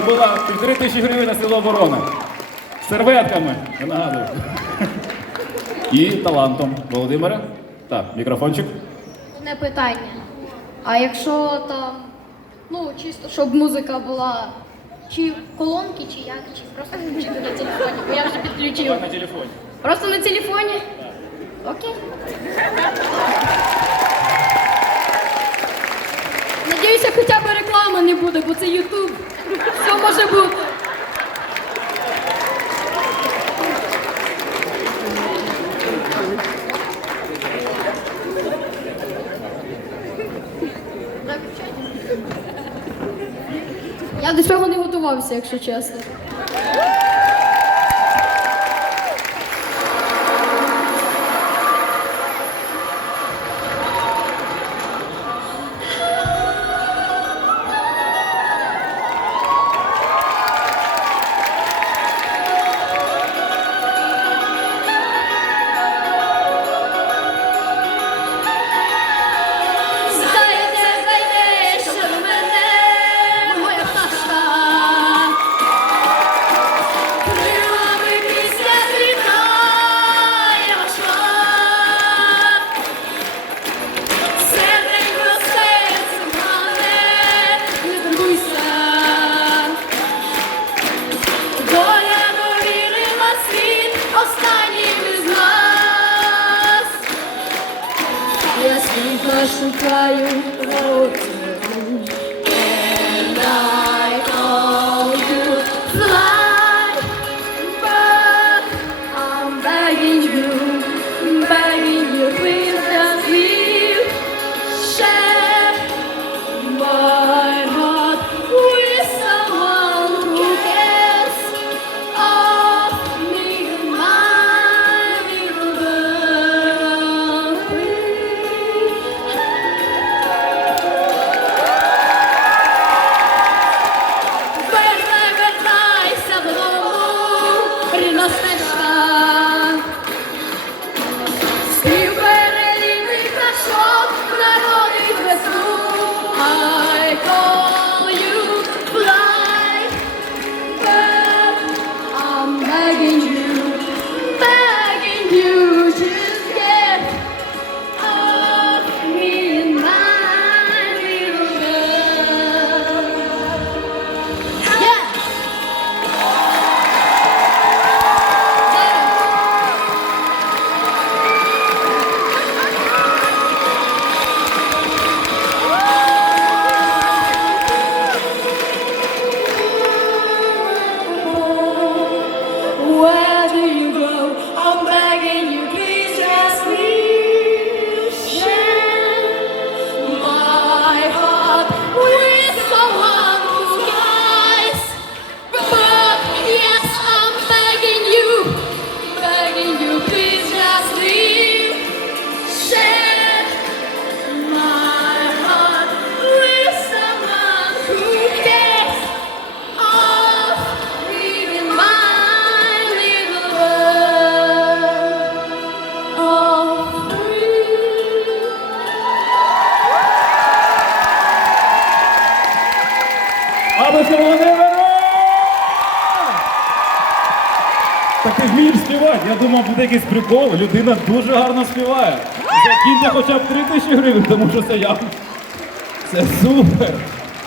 заробила півтори тисячі гривень на село оборона. Серветками, я нагадую. І талантом. Володимира. Так, мікрофончик. Одне питання. А якщо там, ну, чисто, щоб музика була чи колонки, чи як, чи просто включити на телефоні, бо я вже підключила. На телефоні. Просто на телефоні? Окей. Надіюся, хоча б реклами не буде, бо це Ютуб. До цього не готувався, якщо чесно. Я світло Аплодисменти Володимиру! Так ти вмієш співати. Я думав, буде якийсь прикол. Людина дуже гарно співає. Закиньте хоча б 3 тисячі гривень, тому що це я. Це супер.